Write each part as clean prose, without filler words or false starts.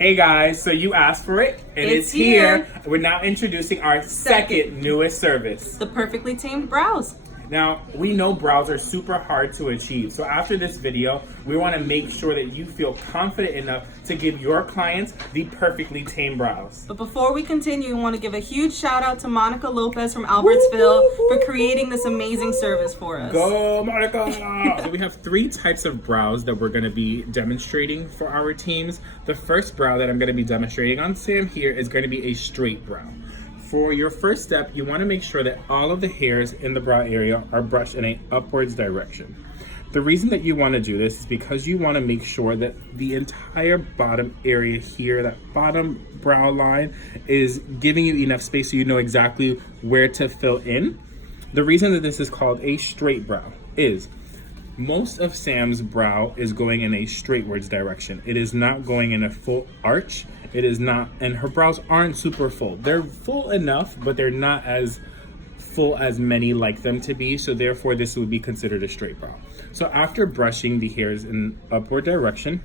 Hey guys, so you asked for it, and it's here. We're now introducing our second newest service. The perfectly tamed brows. Now, we know brows are super hard to achieve, so after this video, we want to make sure that you feel confident enough to give your clients the perfectly tamed brows. But before we continue, we want to give a huge shout out to Monica Lopez from Albertsville for creating this amazing service for us. Go, Monica! So we have 3 types of brows that we're going to be demonstrating for our teams. The first brow that I'm going to be demonstrating on Sam here is going to be a straight brow. For your first step, you want to make sure that all of the hairs in the brow area are brushed in an upwards direction. The reason that you want to do this is because you want to make sure that the entire bottom area here, that bottom brow line, is giving you enough space so you know exactly where to fill in. The reason that this is called a straight brow is most of Sam's brow is going in a straightwards direction. It is not going in a full arch. It is not, and her brows aren't super full. They're full enough, but they're not as full as many like them to be, so therefore this would be considered a straight brow. So after brushing the hairs in upward direction,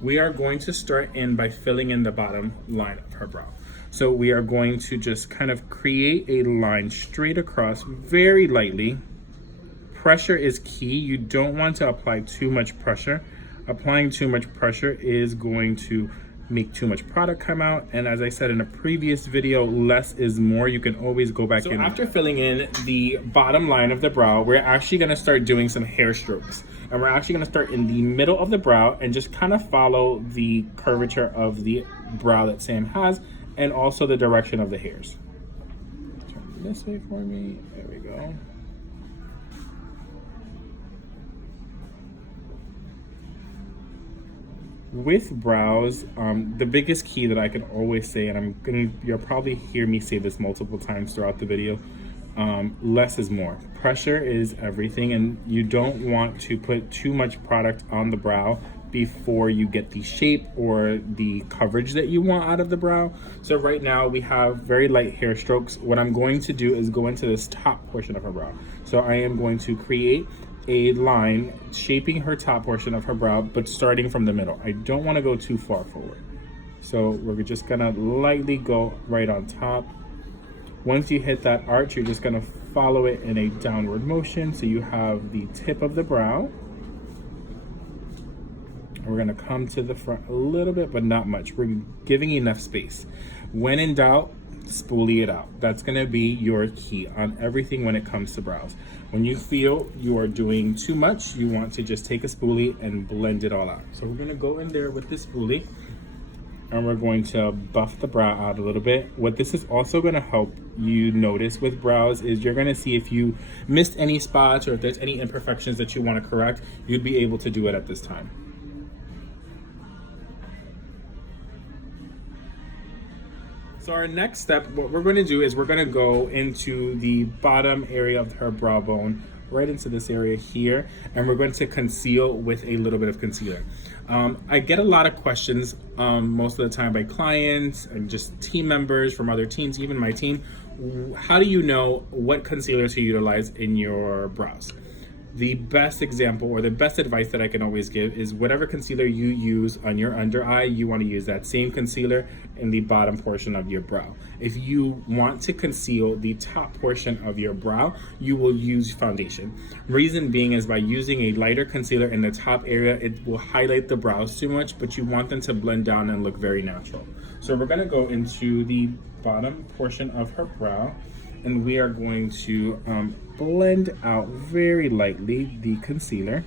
we are going to start in by filling in the bottom line of her brow. So we are going to just kind of create a line straight across very lightly. Pressure is key. You don't want to apply too much pressure. Applying too much pressure is going to make too much product come out, and as I said in a previous video, less is more. You can always go back in. So after filling in the bottom line of the brow, we're actually going to start doing some hair strokes, and we're actually going to start in the middle of the brow and just kind of follow the curvature of the brow that Sam has and also the direction of the hairs. Turn it this way for me. There we go. With brows, the biggest key that I can always say, and you'll probably hear me say this multiple times throughout the video, less is more. Pressure is everything, and you don't want to put too much product on the brow before you get the shape or the coverage that you want out of the brow. So right now we have very light hair strokes. What I'm going to do is go into this top portion of her brow. So I am going to create a line shaping her top portion of her brow, but starting from the middle. I don't want to go too far forward. So we're just gonna lightly go right on top. Once you hit that arch, you're just gonna follow it in a downward motion. So you have the tip of the brow. We're gonna come to the front a little bit, but not much. We're giving enough space. When in doubt, spoolie it out. That's gonna be your key on everything when it comes to brows. When you feel you are doing too much, you want to just take a spoolie and blend it all out. So we're gonna go in there with this spoolie and we're going to buff the brow out a little bit. What this is also gonna help you notice with brows is you're gonna see if you missed any spots or if there's any imperfections that you wanna correct, you'd be able to do it at this time. So our next step, what we're going to do is we're going to go into the bottom area of her brow bone, right into this area here, and we're going to conceal with a little bit of concealer. I get a lot of questions most of the time by clients and just team members from other teams, even my team. How do you know what concealer to utilize in your brows? The best example or the best advice that I can always give is whatever concealer you use on your under eye, you want to use that same concealer in the bottom portion of your brow. If you want to conceal the top portion of your brow, you will use foundation. Reason being is by using a lighter concealer in the top area, it will highlight the brows too much, but you want them to blend down and look very natural. So we're going to go into the bottom portion of her brow, and we are going to blend out very lightly the concealer.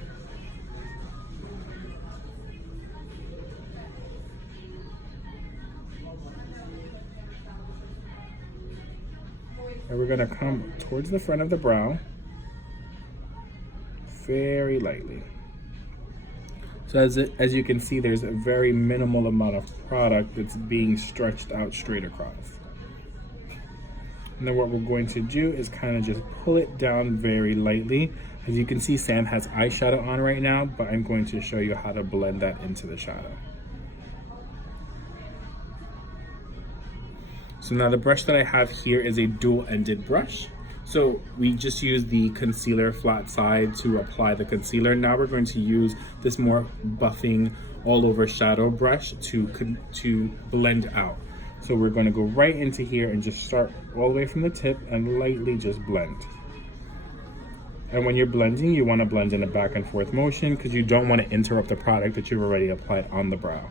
And we're gonna come towards the front of the brow very lightly. So as you can see, there's a very minimal amount of product that's being stretched out straight across. And then what we're going to do is kind of just pull it down very lightly. As you can see, Sam has eyeshadow on right now, but I'm going to show you how to blend that into the shadow. So now the brush that I have here is a dual-ended brush. So we just use the concealer flat side to apply the concealer. Now we're going to use this more buffing all over shadow brush to blend out. So we're going to go right into here and just start all the way from the tip and lightly just blend. And when you're blending, you want to blend in a back and forth motion because you don't want to interrupt the product that you've already applied on the brow.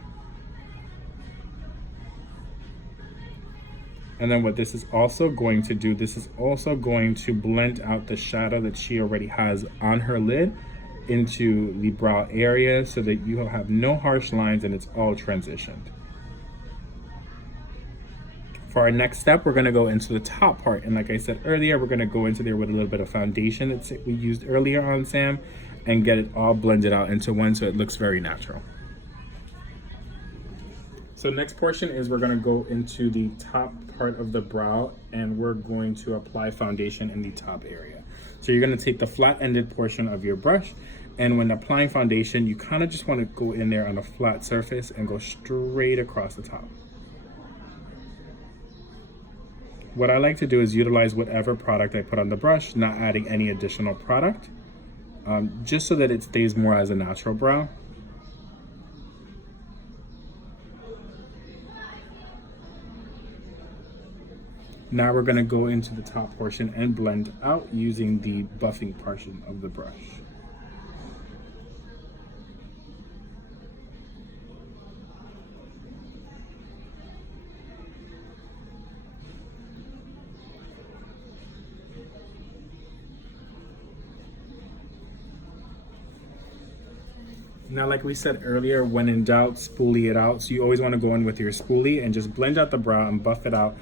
And then what this is also going to do, this is also going to blend out the shadow that she already has on her lid into the brow area so that you will have no harsh lines and it's all transitioned. For our next step, we're gonna go into the top part. And like I said earlier, we're gonna go into there with a little bit of foundation that we used earlier on Sam and get it all blended out into one so it looks very natural. So next portion is we're gonna go into the top part of the brow and we're going to apply foundation in the top area. So you're gonna take the flat-ended portion of your brush, and when applying foundation, you kind of just wanna go in there on a flat surface and go straight across the top. What I like to do is utilize whatever product I put on the brush, not adding any additional product, just so that it stays more as a natural brow. Now we're gonna go into the top portion and blend out using the buffing portion of the brush. Now, like we said earlier, when in doubt, spoolie it out. So you always wanna go in with your spoolie and just blend out the brow and buff it out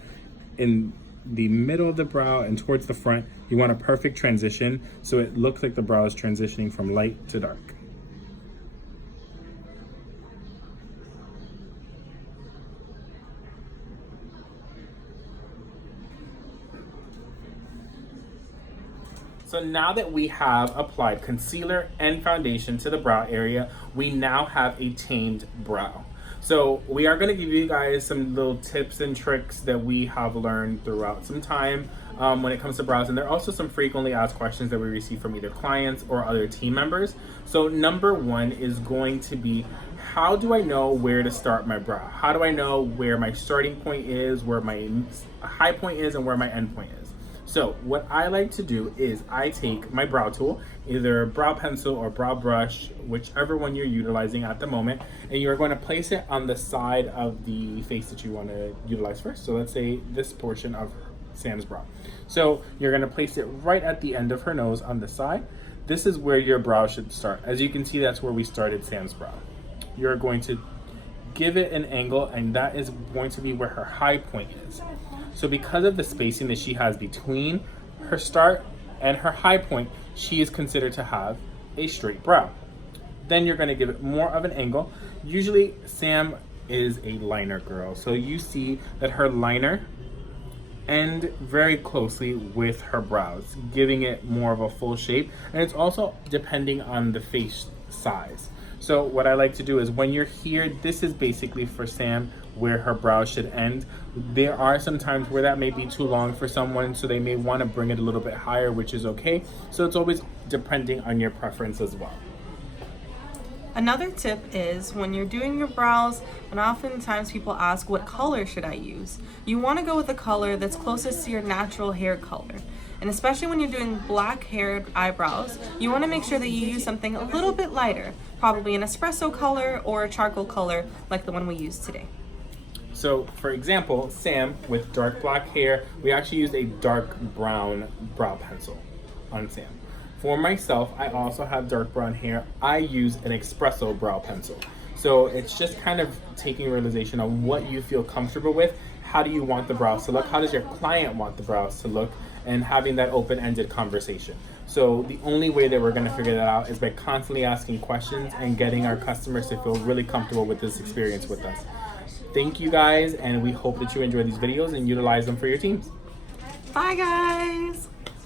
in the middle of the brow and towards the front. You want a perfect transition so it looks like the brow is transitioning from light to dark. So now that we have applied concealer and foundation to the brow area, we now have a tamed brow. So we are going to give you guys some little tips and tricks that we have learned throughout some time when it comes to brows. And there are also some frequently asked questions that we receive from either clients or other team members. So number one is going to be, how do I know where to start my brow? How do I know where my starting point is, where my high point is, and where my end point is? So what I like to do is I take my brow tool, either brow pencil or brow brush, whichever one you're utilizing at the moment, and you're going to place it on the side of the face that you want to utilize first. So let's say this portion of Sam's brow. So you're going to place it right at the end of her nose on the side. This is where your brow should start. As you can see, that's where we started Sam's brow. You're going to give it an angle, and that is going to be where her high point is. So because of the spacing that she has between her start and her high point, she is considered to have a straight brow. Then you're going to give it more of an angle. Usually Sam is a liner girl, so you see that her liner end very closely with her brows, giving it more of a full shape. And it's also depending on the face size. So what I like to do is when you're here, this is basically for Sam where her brow should end. There are some times where that may be too long for someone, so they may want to bring it a little bit higher, which is okay. So it's always depending on your preference as well. Another tip is when you're doing your brows, and oftentimes people ask, what color should I use? You want to go with a color that's closest to your natural hair color. And especially when you're doing black haired eyebrows, you want to make sure that you use something a little bit lighter, probably an espresso color or a charcoal color like the one we used today. So for example, Sam with dark black hair, we actually used a dark brown brow pencil on Sam. For myself, I also have dark brown hair. I use an espresso brow pencil. So it's just kind of taking realization on what you feel comfortable with. How do you want the brows to look? How does your client want the brows to look? And having that open-ended conversation. So the only way that we're gonna figure that out is by constantly asking questions and getting our customers to feel really comfortable with this experience with us. Thank you guys, and we hope that you enjoy these videos and utilize them for your teams. Bye guys.